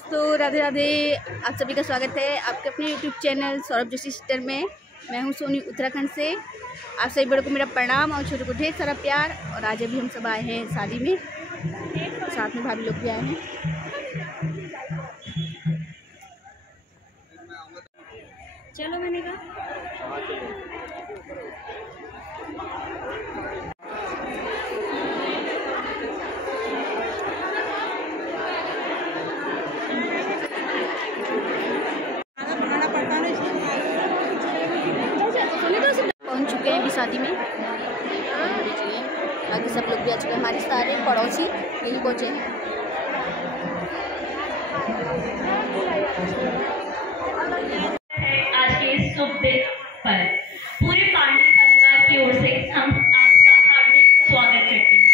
दोस्तों, राधे राधे। आप सभी का स्वागत है आपके अपने YouTube channel Saurabh Joshi sister में। मैं हूं सोनी उत्तराखंड से। आप सभी बड़ों को मेरा प्रणाम और छोटों को ढेर सारा प्यार। और आज अभी हम सब आए हैं शादी में, साथ में भाभी लोग भी आए हैं। चलो मैंने कहा पहुंच चुके हैं अभी शादी में। बाकी सब लोग भी आ चुके हैं, हमारे सारे पड़ोसी यही पहुंचे हैं। आज के इस शुभ दिन पर पूरे पांडे परिवार की ओर से हम आपका हार्दिक स्वागत करते हैं।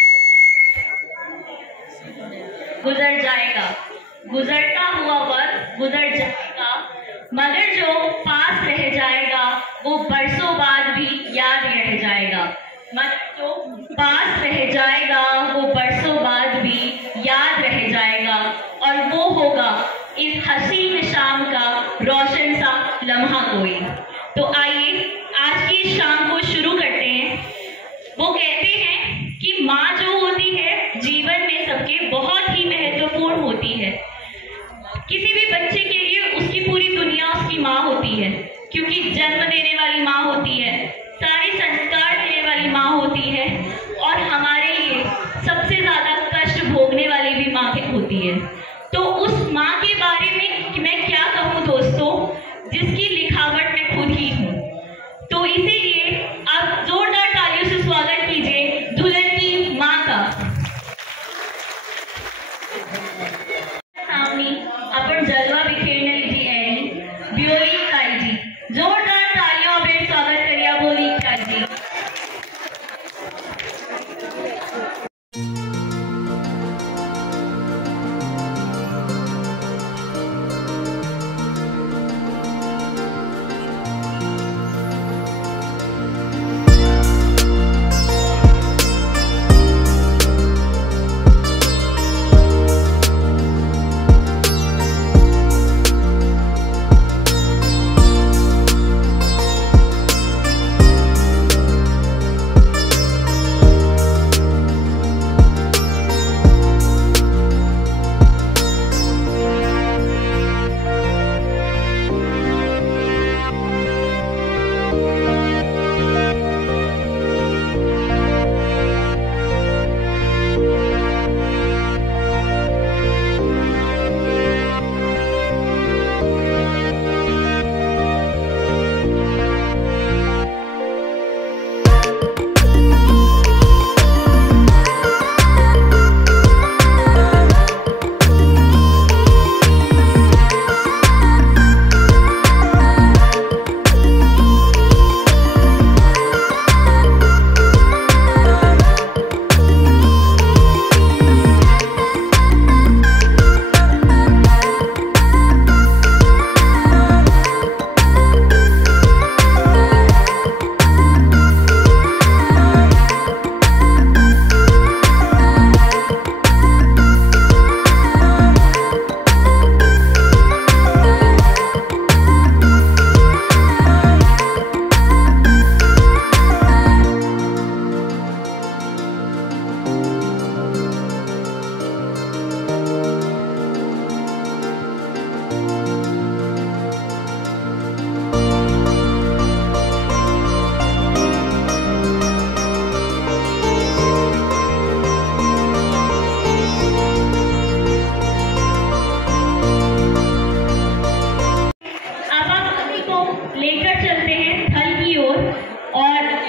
गुजर जाएगा, गुजरता हुआ वक्त गुजर जाएगा, मगर जो पास रह जाएगा वो बरसों बाद भी याद रह जाएगा। मगर जो पास रह जाएगा वो बरसों बाद भी याद रह जाएगा, और वो होगा इस हसीन शाम का रोशन सा लम्हा कोई। तो आइए आज की शाम को शुरू करते हैं। वो कहते हैं कि माँ जो होती है जीवन में सबके बहुत ही महत्वपूर्ण होती है। किसी भी बच्चे के लिए उसकी पूरी दुनिया उसकी माँ होती है, क्योंकि जन्म देने वाली माँ होती है, सारे संस्कार देने वाली माँ होती है, और हमारे लिए सबसे ज्यादा कष्ट भोगने वाली भी माँ होती है। तो उस माँ के बारे में मैं क्या कहूँ दोस्तों, जिसकी लिखावट मैं खुद ही हूँ। तो इसीलिए आप जोरदार तालियों से स्वागत कीजिए दुल्हन की माँ का। सामने अपन जलवा बिखेरने लीजिए एनी ब्योली काई जी। जोरदार तालियों में स्वागत करिए बोली काई जी।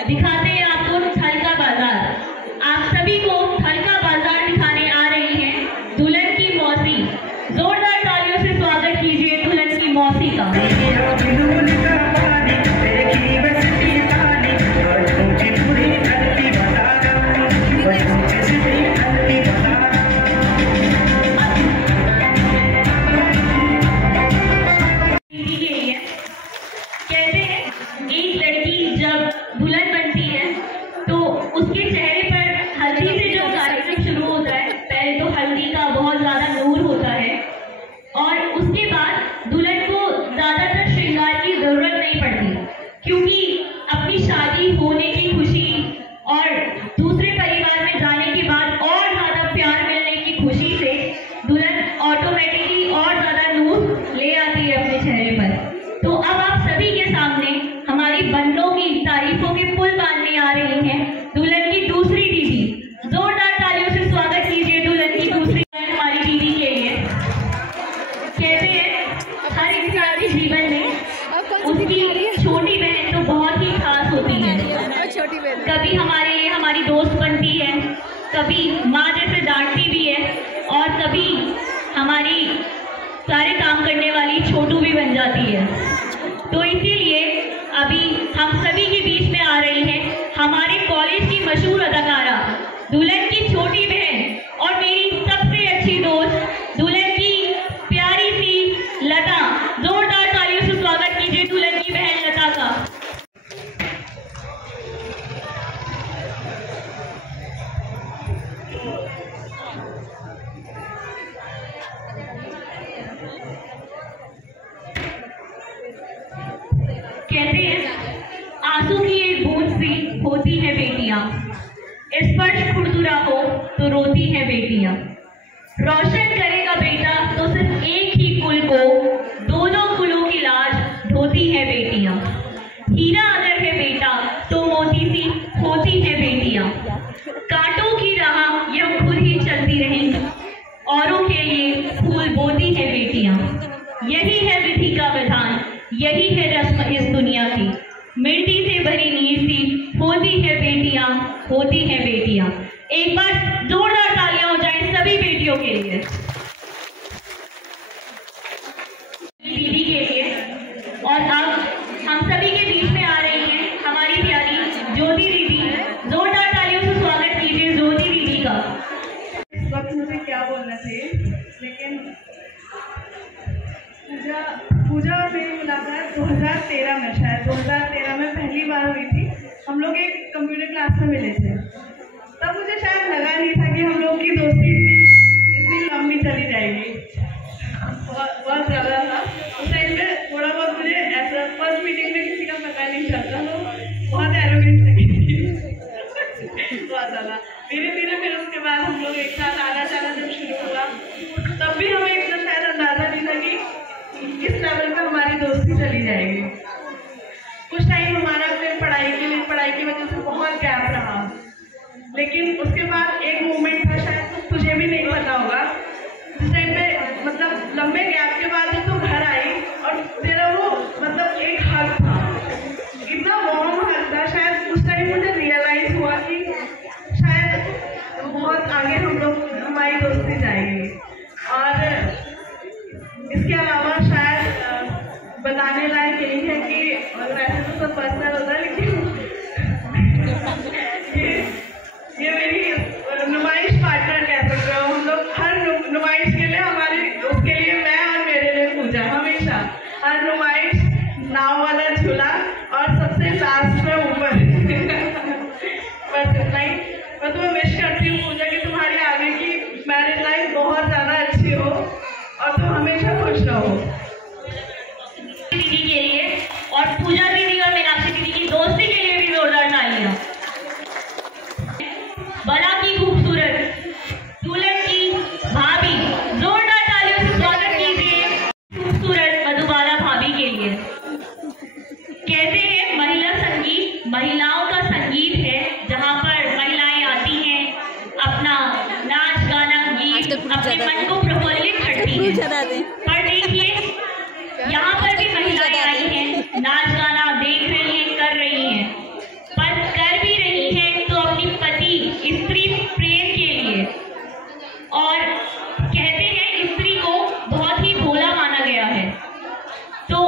दिखाते हैं आपको थल का बाजार। आप सभी को थल का बाजार दिखाने आ रही हैं दुल्हन की मौसी। जोरदार तालियों से स्वागत कीजिए दुल्हन की मौसी का। कहते हैं एक लड़की जब दुल्हन बनती है तो उसके चेहरे पर हल्दी से जो कार्यक्रम शुरू होता है, पहले तो हल्दी का बहुत ज्यादा नूर होता है, और के जीवन में उसकी छोटी बहन तो बहुत ही खास होती है। छोटी बहन कभी हमारे लिए हमारी दोस्त बनती है, कभी माँ जैसे डांटती भी है, और कभी हमारी सारे काम करने वाली छोटू भी बन जाती है। तो इसीलिए अभी हम सभी के बीच में आ रही हैं हमारे कॉलेज की मशहूर अदाकारा, दुल्हन की छोटी बहन और मेरी सबसे अच्छी दोस्त, दुल्हन की प्यारी सी लता। जोरदार तालियों से स्वागत कीजिए दुल्हन की बहन लता का। कहते हैं आंसू की एक बूंद सी होती है बेटियां, स्पर्श खुरदुरा हो तो रोती है बेटियां। रोशन करेगा बेटा तो सिर्फ एक ही कुल को, दोनों कुलों की लाज धोती है बेटियां। हीरा अगर है बेटा तो मोती सी होती है बेटियां। कांटों की राह यह खुद ही चलती रहेंगी, औरों के लिए फूल बोती है बेटियां। यही है विधि का विधान, यही है रस्म इस दुनिया की। मिट्टी से भरी नीर सी होती है बेटियां, होती है बेटियां। एक बार जोरदार तालियां हो जाएं सभी बेटियों के लिए, दीदी के लिए। और अब हम सभी के बीच में आ रही हैं हमारी प्यारी ज्योति दीदी। जोरदार तालियों से स्वागत कीजिए ज्योति दीदी का। इस वक्त मुझे क्या बोलना चाहिए, लेकिन पूजा और मेरी मुलाकात 2013 में, शायद 2013 में पहली बार हुई थी। हम लोग एक कंप्यूटर क्लास में मिले थे। तब मुझे शायद लगा नहीं था कि हम लोग की दोस्ती इतनी लंबी चली जाएगी। बहुत ज़्यादा था उस टाइम में। थोड़ा बहुत मुझे ऐसा फर्स्ट मीटिंग में किसी का पता नहीं चलता, तो बहुत एरोगेंट लगी थी बहुत ज़्यादा। धीरे धीरे फिर उसके बाद हम लोग एक साथ आना जाना जब शुरू हुआ, तब भी हमें इतना शायद अंदाज़ा नहीं था कि इस लेवल पर हमारी दोस्ती चली जाएगी। कुछ टाइम हमारा फिर पढ़ाई की वजह से बहुत गैप रहा, लेकिन उसके बाद एक मोमेंट था, शायद तुझे भी नहीं पता होगा, जिस टाइम पे मतलब लंबे गैप के बाद जब तू घर आई और तेरा वो मतलब एक हग था, इतना वार्म हग था। शायद उस टाइम मुझे रियलाइज हुआ कि शायद बहुत आगे हमारी दोस्ती जाएगी। और इसके अलावा शायद बताने लायक यही है कि, और वैसे तो सब पर्सनल होता है, लेकिन ये मेरी नुमाइश पार्टनर कह सकते हो। हम लोग हर नुमाइश के लिए उसके लिए मैं और मेरे लिए पूजा, हमेशा हर नुमाइश नाव वाला झूला और सबसे लास्ट में ऊपर बस इतना ही। मैं तुम्हें विश करती हूँ पूजा कि तुम्हारी आगे की मैरिज लाइफ बहुत ज़्यादा अच्छी हो और तुम हमेशा खुश रहो। दीदी के लिए और पूजा दीदी और मीनाक्षी दीदी की दोस्ती के लिए भी जोरदार तालियां। बड़ा की खूबसूरत दुल्हन की भाभी, जोरदार तालियों से स्वागत कीजिए खूबसूरत मधुबाला भाभी के लिए। कहते हैं महिला संगीत महिलाओं का संगीत है, जहाँ पर महिलाएं आती हैं, अपना नाच गाना गीत अपने मन को प्रफुल्लित करती हैं। पर देखिए यहाँ पर भी महिलाएं आई हैं, नाच गाना देख रही हैं, कर रही हैं, पर कर भी रही हैं तो अपनी पति स्त्री प्रेम के लिए। और कहते हैं स्त्री को बहुत ही भोला माना गया है, तो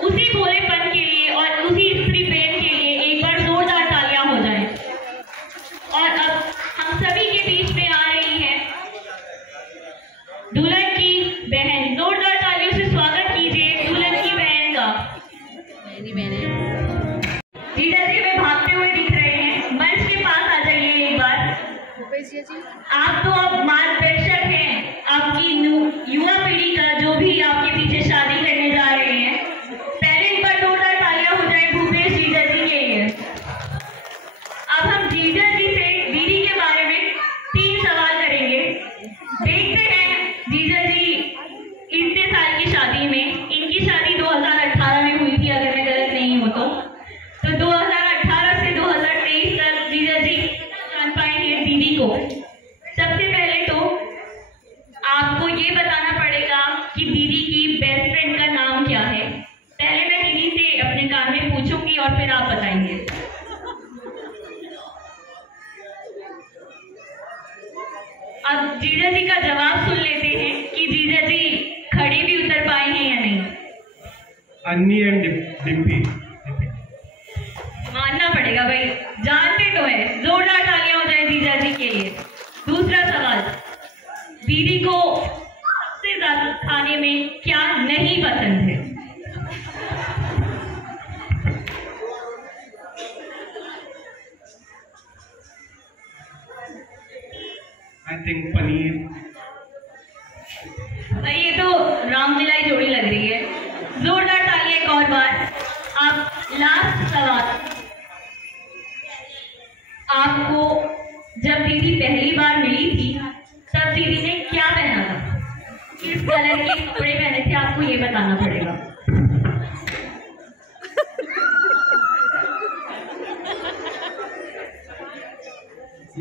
उसी भोलेपन के लिए और उसी स्त्री प्रेम के लिए एक बार जोरदार तालियां हो जाए। और अब हम सभी के बीच में आ रही हैं दुल्हन की बहन। जोरदार तालियों से स्वागत कीजिए दुल्हन की बहन का। अन्नी एंड डिम्पी। मानना पड़ेगा भाई, जानते तो है। जोरदार तालियां हो जाए जीजा जी के लिए। दूसरा सवाल, दीदी को सबसे ज्यादा खाने में क्या नहीं पसंद है? I think paneer. भाई ये तो रामलीला जोड़ी लग रही है। जोरदार तालियां एक और बार। अब लास्ट सवाल, आपको जब दीदी पहली बार मिली थी तब दीदी ने क्या पहना था? किस कलर के कपड़े पहने थे आपको ये बताना पड़ेगा।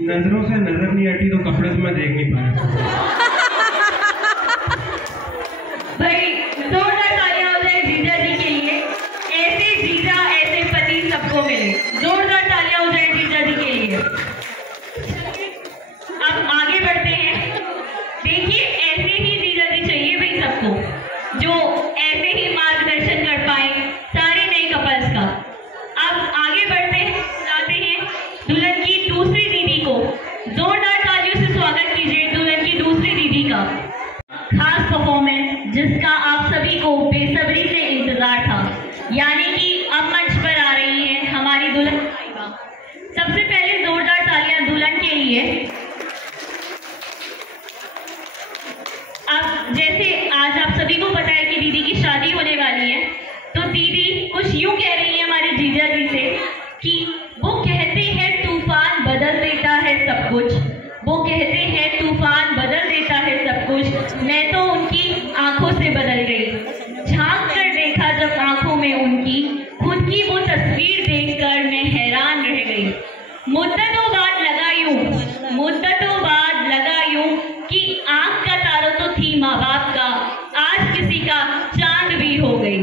नजरों से नजर नहीं हटी तो कपड़े तो मैं देख नहीं पाया। भाई जोरदार तालियां हो जाए जीजा जी के लिए। ऐसे जीजा ऐसे पति सबको मिले। जोरदार तालियां हो जाए जीजा जी के लिए। अब आगे बढ़ते हैं। देखिए ऐसे ही जीजा जी चाहिए भाई सबको, जो ऐसे ही मार्गदर्शन कर पाए सारे नए कपल्स का। अब आगे बढ़ते हैं, जाते हैं दुल्हन की दूसरी दीदी को। जोरदार तालियों से स्वागत कीजिए दुल्हन की दूसरी दीदी का। खास परफॉर्मेंस जिसका आप सभी को बेसब्री से इंतजार था, यानी कि अब मंच पर आ रही है हमारी दुल्हन साहिबा। सबसे पहले जोरदार तालियां दुल्हन के लिए। अब जैसे आज आप सभी को पता है कि दीदी की शादी होने वाली है, तो दीदी कुछ यूं कह रही है हमारे जीजा जी से कि वो कहते हैं तूफान बदल देता है सब कुछ, वो कहते हैं तूफान बदल देता है सब कुछ। मैं तो उनकी आंखों से बदल गई। झांक कर देखा जब आंखों में उनकी, खुद की वो तस्वीर देखकर मैं हैरान रह गई। मुद्दतों बाद लगा यूं कि आंख का तारा तो थी माँ बाप का, आज किसी का चांद भी हो गई।